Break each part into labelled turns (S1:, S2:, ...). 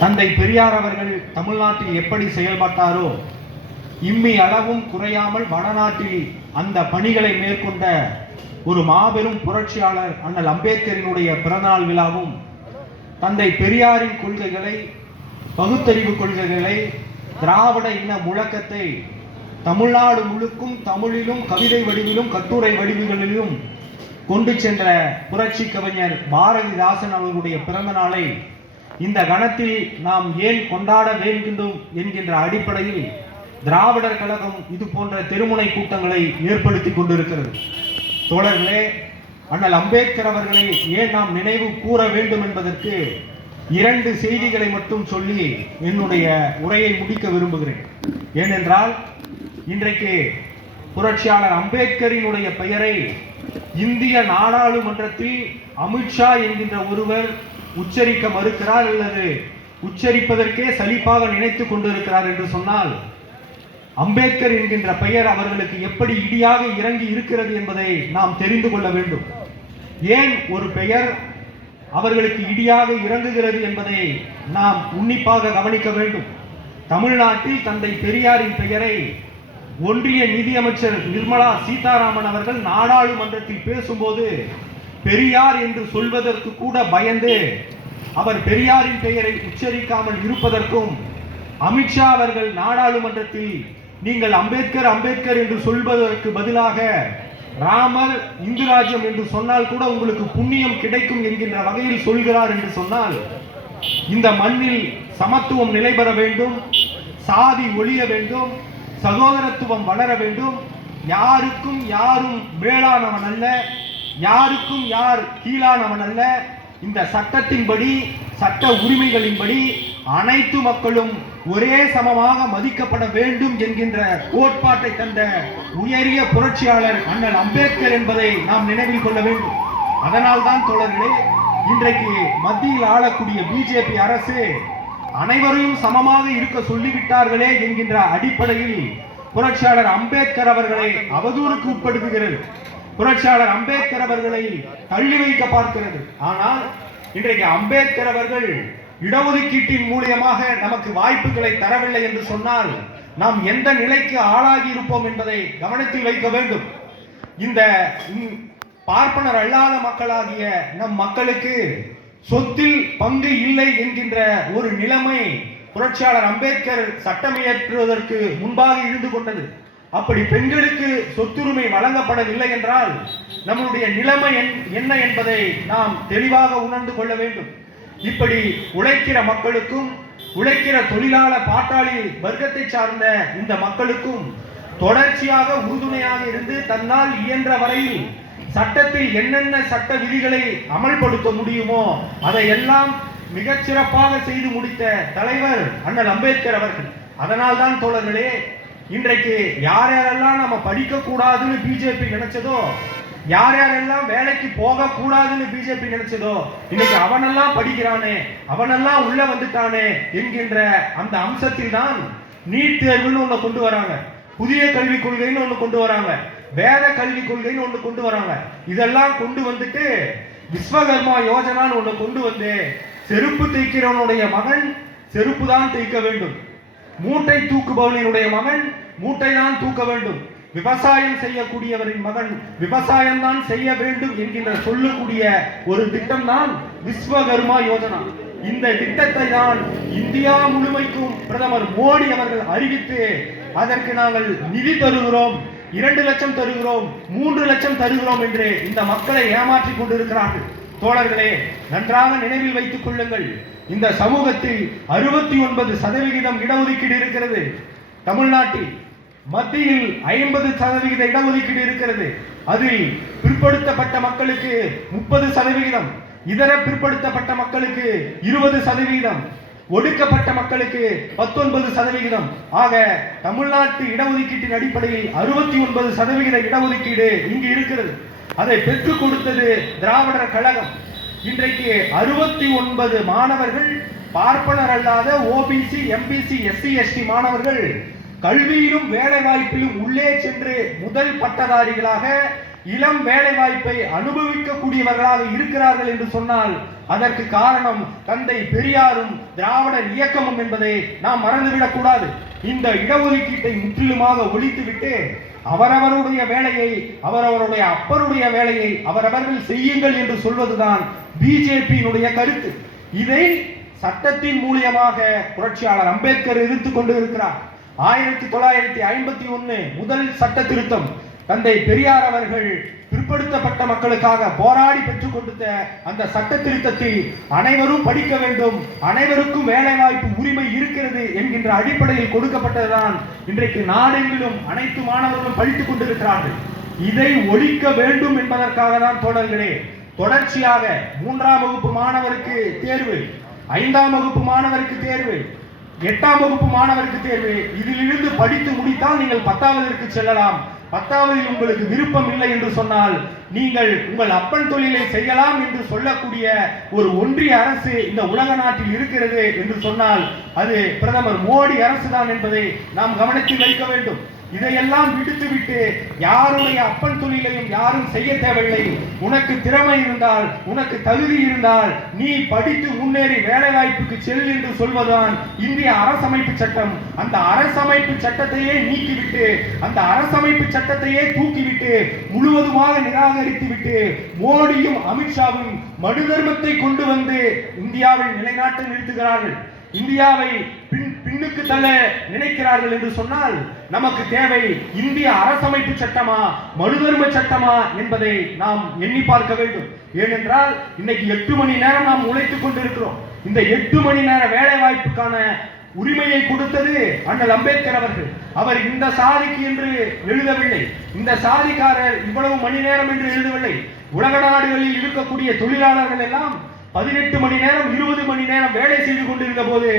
S1: தந்தை பெரியார் அவர்கள் தமிழ்நாட்டில் எப்படி செயல்பட்டாரோ இம்மி அளவும் குறையாமல் வடநாட்டில் அந்த பணிகளை மேற்கொண்ட ஒரு மாபெரும் புரட்சியாளர் அண்ணல் அம்பேத்கரினுடைய பிறந்தநாள் விழாவும் தந்தை பெரியாரின் கொள்கைகளை பகுத்தறிவு கொள்கைகளை திராவிட இன முழக்கத்தை தமிழ்நாடு முழுக்கும் தமிழிலும் கவிதை வடிவிலும் கட்டுரை வடிவுகளிலும் கொண்டு சென்ற புரட்சி கவிஞர் பாரதிதாசன் அவர்களுடைய பிறந்த நாளை இந்த கணத்தில் நாம் ஏன் கொண்டாட வேண்டும் என்கின்ற அடிப்படையில் திராவிடர் கழகம் இது போன்ற தெருமுனை கூட்டங்களை ஏற்படுத்தி கொண்டிருக்கிறது. தோழர்களே அண்ணல் அம்பேத்கர் அவர்களை ஏன் நாம் நினைவு கூற வேண்டும் என்பதற்கு இரண்டு செய்திகளை மட்டும் சொல்லி என்னுடைய உரையை முடிக்க விரும்புகிறேன். ஏனென்றால் இன்றைக்கு புரட்சியாளர் அம்பேத்கரினுடைய பெயரை இந்திய நாடாளுமன்றத்தில் அமித்ஷா என்கின்ற ஒருவர் உச்சரிக்க மறுக்கிறார் அல்லது உச்சரிப்பதற்கே சலிப்பாக நினைத்துக் கொண்டிருக்கிறார் என்று சொன்னால் அம்பேத்கர் என்கின்ற பெயர் அவர்களுக்கு எப்படி இடியாக இறங்கி இருக்கிறது என்பதை நாம் தெரிந்து கொள்ள வேண்டும். ஏன் ஒரு பெயர் அவர்களுக்கு இடியாக இறங்குகிறது என்பதை நாம் உன்னிப்பாக கவனிக்க வேண்டும். தமிழ்நாட்டில் தந்தை பெரியாரின் பெயரை ஒன்றிய நிதியமைச்சர் நிர்மலா சீதாராமன் அவர்கள் நாடாளுமன்றத்தில் பேசும்போது பெரியார் என்று சொல்வதற்கு கூட பயந்து அவர் பெரியாரின் பெயரை உச்சரிக்காமல் இருப்பதற்கும் அமித்ஷா அவர்கள் நாடாளுமன்றத்தில் நீங்கள் அம்பேத்கர் அம்பேத்கர் என்று சொல்வதற்கு பதிலாக ராமர் இந்து ராஜ்யம் என்று சொன்னால் கூட உங்களுக்கு புண்ணியம் கிடைக்கும் என்கின்ற வகையில் சொல்கிறார் என்று சொன்னால் இந்த மண்ணில் சமத்துவம் நிலை பெற வேண்டும் சாதி ஒழிய வேண்டும் சகோதரத்துவம் வளர வேண்டும் யாருக்கும் யாரும் மேலானவன் அல்ல. யாருக்கும் யார் கீழானவன் அல்ல. இந்த சட்டத்தின்படி சட்ட உரிமைகளின்படி அனைத்து மக்களும் ஒரே சமமாக மதிக்கப்பட வேண்டும் என்கின்ற கோட்பாட்டை தந்த உயரிய புரட்சியாளர் அண்ணல் அம்பேத்கர் என்பதை நாம் நினைவில் கொள்ள வேண்டும். அதனால்தான் தோழர்களே இன்றைக்கு மத்தியில் ஆளக்கூடிய பிஜேபி அரசு அனைவரையும் சமமாக இருக்க சொல்லிவிட்டார்களே என்கின்ற அடிப்படையில் புரட்சியாளர் அம்பேத்கர் அவர்களை அவதூறுக்கு உட்படுத்துகிறது. புரட்சியாளர் அம்பேத்கர் அவர்களை தள்ளி வைக்க பார்க்கிறது. ஆனால் இன்றைக்கு அம்பேத்கர் அவர்கள் இடஒதுக்கீட்டின் மூலியமாக நமக்கு வாய்ப்புகளை தரவில்லை என்று சொன்னால் நாம் எந்த நிலைக்கு ஆளாகி இருப்போம் என்பதை கவனத்தில் வைக்க வேண்டும். இந்த பார்ப்பனர் அல்லாத மக்களாகிய நம் மக்களுக்கு சொத்தில் பங்கு இல்லை என்கின்ற ஒரு நிலைமை புரட்சியாளர் அம்பேத்கர் சட்டமியற்றுவதற்கு முன்பாக இருந்து கொண்டது. அப்படி பெண்களுக்கு சொத்துரிமை வழங்கப்படவில்லை என்றால் நம்முடைய நிலைமை என்- என்ன என்பதை நாம் தெளிவாக உணர்ந்து கொள்ள வேண்டும். இப்படி உழைக்கிற மக்களுக்கும் உழைக்கிற தொழிலாள பாட்டாளி வர்க்கத்தை சார்ந்த இந்த மக்களுக்கும் தொடர்ச்சியாக உறுதுணையாக இருந்து தன்னால் இயன்ற வரையில் சட்டத்தில் என்னென்ன சட்ட விதிகளை அமல்படுத்த முடியுமோ அதை எல்லாம் மிகச்சிறப்பாக செய்து முடித்த தலைவர் அண்ணல் அம்பேத்கர் அவர்கள். அதனால்தான் தோழர்களே இன்றைக்கு யார் யாரெல்லாம் நம்ம படிக்கக்கூடாதுன்னு பிஜேபி நினைச்சதோ யார் யாரெல்லாம் வேலைக்கு போக கூடாதுன்னு பிஜேபி நினைச்சதோ இன்னைக்கு அவனெல்லாம் படிக்கிறானே அவனெல்லாம் உள்ள வந்துட்டானே என்கின்ற அந்த அம்சத்தில் தான் நீட் தேர்வுன்னு ஒண்ணு கொண்டு வராங்க. புதிய கல்விக் கொள்கைன்னு ஒண்ணு கொண்டு வராங்க. வேத கல்விக் கொள்கைன்னு ஒண்ணு கொண்டு வராங்க. இதெல்லாம் கொண்டு வந்துட்டு விஸ்வகர்மா யோஜனான்னு ஒண்ணு கொண்டு வந்து செருப்பு தைக்கிறவனுடைய மகன் செருப்பு தான் தைக்க வேண்டும். மூட்டை தூக்குபவனினுடைய மகன் மூட்டை தான் தூக்க வேண்டும். விவசாயம் செய்யக்கூடியவரின் மகன் விவசாயம் தான் செய்ய வேண்டும் என்கின்ற சொல்லக்கூடிய ஒரு திட்டம் தான் விஸ்வகர்மா யோஜனா. இந்த திட்டத்தை தான் இந்தியா முழுமைக்கும் பிரதமர் மோடி அவர்கள் அறிவித்து அதற்கு நாங்கள் நிதி தருகிறோம் இரண்டு லட்சம் தருகிறோம் மூன்று லட்சம் தருகிறோம் என்று இந்த மக்களை ஏமாற்றி கொண்டிருக்கிறார்கள். தோழர்களே நன்றாக நினைவில் வைத்துக் கொள்ளுங்கள். இந்த சமூகத்தில் அறுபத்தி ஒன்பது சதவிகிதம் இடஒதுக்கீடு இருக்கிறது. தமிழ்நாட்டில் மத்தியில் ஐம்பது சதவிகித இடஒதுக்கீடு இருக்கிறது. அதில் பிற்படுத்தப்பட்ட மக்களுக்கு முப்பது சதவிகிதம் இதர பிற்படுத்தப்பட்ட மக்களுக்கு இருபது சதவிகிதம் ஒடுக்கப்பட்ட மக்களுக்கு பத்தொன்பது சதவிகிதம். ஆக தமிழ்நாட்டு இடஒதுக்கீட்டின் அடிப்படையில் அறுபத்தி ஒன்பது சதவிகித இடஒதுக்கீடு இங்கு இருக்கிறது. அதை பெற்றுக் கொடுத்தது திராவிடர் கழகம். இன்றைக்கு அறுபத்தி ஒன்பது மாணவர்கள் பார்ப்பனர் அல்லாத ஓபிசி எம்பிசி எஸ்சி எஸ்டி மாணவர்கள் கல்வியிலும் வேலை வாய்ப்பிலும் உள்ளே சென்று முதல் பட்டதாரிகளாக இளம் வேலை வாய்ப்பை அனுபவிக்கக்கூடியவர்களாக இருக்கிறார்கள் என்று சொன்னால் அதற்கு காரணம் தந்தை பெரியாரும் திராவிடர் இயக்கமும் என்பதை நாம் மறந்துவிடக் கூடாது இந்த இடஒதுக்கீட்டை முற்றிலுமாக ஒழித்துவிட்டு அவரவருடைய வேலையை அவரவருடைய அப்பருடைய வேலையை அவரவர்கள் செய்யுங்கள் என்று சொல்வதுதான் பிஜேபியினுடைய கருத்து. இதை சட்டத்தின் மூலியமாக புரட்சியாளர் அம்பேத்கர் எதிர்த்து கொண்டு இருக்கிறார் ஆயிரத்தி தொள்ளாயிரத்தி ஐம்பத்தி ஒன்று முதல் சட்ட திருத்தம் தந்தை பெரியார் அவர்கள் பிற்படுத்தப்பட்ட மக்களுக்காக போராடி பெற்றுக் கொடுத்த அந்த சட்ட திருத்தத்தில் அனைவரும் படிக்க வேண்டும். அனைவருக்கும் வேலை வாய்ப்பு உரிமை இருக்கிறது என்கின்ற அடிப்படையில் கொடுக்கப்பட்டதுதான் இன்றைக்கு நாடெங்கிலும் அனைத்து மாணவர்களும் படித்துக் கொண்டிருக்கிறார்கள். இதை ஒழிக்க வேண்டும் என்பதற்காக தான் தொடர்களே தொடர்ச்சியாக மூன்றாம் வகுப்பு மாணவருக்கு தேர்வு ஐந்தாம் வகுப்பு மாணவருக்கு தேர்வு எட்டாம் வகுப்பு மாணவருக்கு தேர்வு இதிலிருந்து படித்து முடித்தால் நீங்கள் பத்தாவதற்கு செல்லலாம். பத்தாவதில் உங்களுக்கு விருப்பம் இல்லை என்று சொன்னால் நீங்கள் உங்கள் அப்பன் தொழிலை செய்யலாம் என்று சொல்லக்கூடிய ஒரு ஒன்றிய அரசு இந்த உலக நாட்டில் இருக்கிறது என்று சொன்னால் அது பிரதமர் மோடி அரசு தான் என்பதை நாம் கவனத்தில் வைக்க வேண்டும். இதையெல்லாம் விடுத்துவிட்டு யாருடைய அப்பன் தொழிலையும் யாரும் செய்ய தேவையில்லை. உனக்கு திறமை இருந்தால் உனக்கு தகுதி இருந்தால் நீ படித்து முன்னேறி வேலை வாய்ப்புக்கு செல் என்று சொல்வதுதான் இந்திய அரசமைப்பு சட்டம். அந்த அரசமைப்பு சட்டத்தையே நீக்கிவிட்டு அந்த அரசமைப்பு சட்டத்தையே தூக்கிவிட்டு முழுவதுமாக நிராகரித்து விட்டு மோடியும் அமித்ஷாவும் மனு தர்மத்தை கொண்டு வந்து இந்தியாவில் நிலைநாட்ட நிறுத்துகிறார்கள். இந்தியாவை பின் பின்னுக்கு தள்ள நினைக்கிறார்கள் என்று சொன்னால் நமக்கு தேவை இந்திய அரசமைப்பு சட்டமா மனுதர்ம சட்டமா என்பதை நாம் எண்ணி பார்க்க வேண்டும். ஏனென்றால் இன்னைக்கு எட்டு மணி நேரம் நாம் உழைத்துக் கொண்டிருக்கிறோம். இந்த எட்டு மணி நேர வேலை வாய்ப்புக்கான உரிமையை கொடுத்தது அண்ணல் அம்பேத்கர் அவர்கள். அவர் இந்த சாதிக்கு என்று எழுதவில்லை. இந்த சாதிக்காரர் இவ்வளவு மணி நேரம் என்று எழுதவில்லை. உலக நாடுகளில் இருக்கக்கூடிய தொழிலாளர்கள் எல்லாம் பதினெட்டு மணி நேரம் இருபது மணி நேரம் வேலை செய்து கொண்டிருந்த போது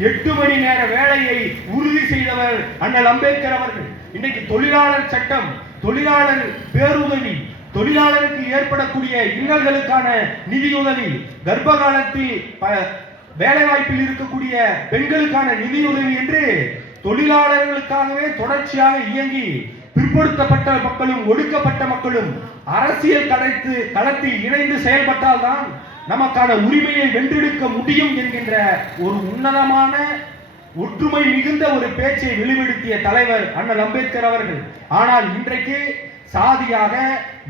S1: எட்டு மணி நேர வேலையை உறுதி செய்தவர் அண்ணல் அம்பேத்கர் அவர்கள். இன்னைக்கு தொழிலாளர் சட்டம் தொழிலாளர் பேருதவி தொழிலாளருக்கு ஏற்படக்கூடிய இன்னல்களுக்கான நிதியுதவி கர்ப்ப காலத்தில் ப- வேலை வாய்ப்பில் இருக்கக்கூடிய பெண்களுக்கான நிதியுதவி என்று தொழிலாளர்களுக்காகவே தொடர்ச்சியாக இயங்கி பிற்படுத்தப்பட்ட மக்களும் ஒடுக்கப்பட்ட மக்களும் அரசியல் கடைத்து களத்தில் இணைந்து செயல்பட்டால்தான் நமக்கான உரிமையை வென்றெடுக்க முடியும் என்கின்ற ஒரு உன்னதமான ஒற்றுமை மிகுந்த ஒரு பேச்சை வெளிப்படுத்திய தலைவர் அண்ணல் அம்பேத்கர் அவர்கள். ஆனால் இன்றைக்கு சாதியாக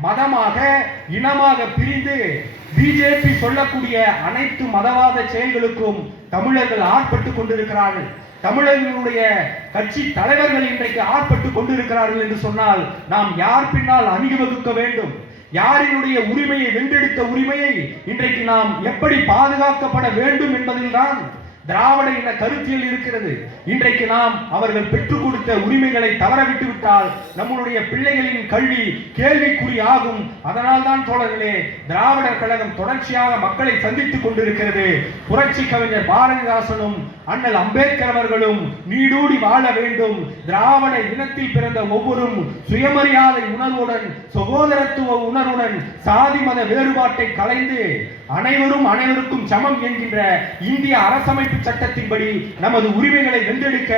S1: மதமாக இனமாக பிரிந்து பிஜேபி சொல்லக்கூடிய அனைத்து மதவாத செயல்களுக்கும் தமிழர்கள் ஆட்பட்டு கொண்டிருக்கிறார்கள். தமிழர்களுடைய கட்சி தலைவர்கள் இன்றைக்கு ஆட்பட்டு கொண்டிருக்கிறார்கள் என்று சொன்னால் நாம் யார் பின்னால் அணிவகுக்க வேண்டும்? யாரினுடைய உரிமையை வென்றெடுத்த உரிமையை இன்றைக்கு நாம் எப்படி பாதுகாக்கப்பட வேண்டும் என்பதில்தான் திராவிட இன கருத்தியல் இருக்கிறது. இன்றைக்கு நாம் அவர்கள் பெற்றுக் கொடுத்த உரிமைகளை தவற விட்டால் நம்மளுடைய பிள்ளைகளின் கல்வி கேள்விக்குறி ஆகும். அதனால் தான் தோழர்களே திராவிடர் கழகம் தொடர்ச்சியாக மக்களை சந்தித்துக் கொண்டிருக்கிறது. புரட்சி கவிஞர் பாரதிதாசனும் அண்ணல் அம்பேத்கர் அவர்களும் நீடூடி வாழ வேண்டும். திராவிட இனத்தில் பிறந்த ஒவ்வொரும் சுயமரியாதை உணர்வுடன் சகோதரத்துவ உணர்வுடன் சாதி மத வேறுபாட்டை கலைந்து அனைவரும் அனைவருக்கும் சமம் என்கின்ற இந்திய அரசமைப்பு சட்டத்தின்படி நமது உரிமைகளை வென்றெடுக்க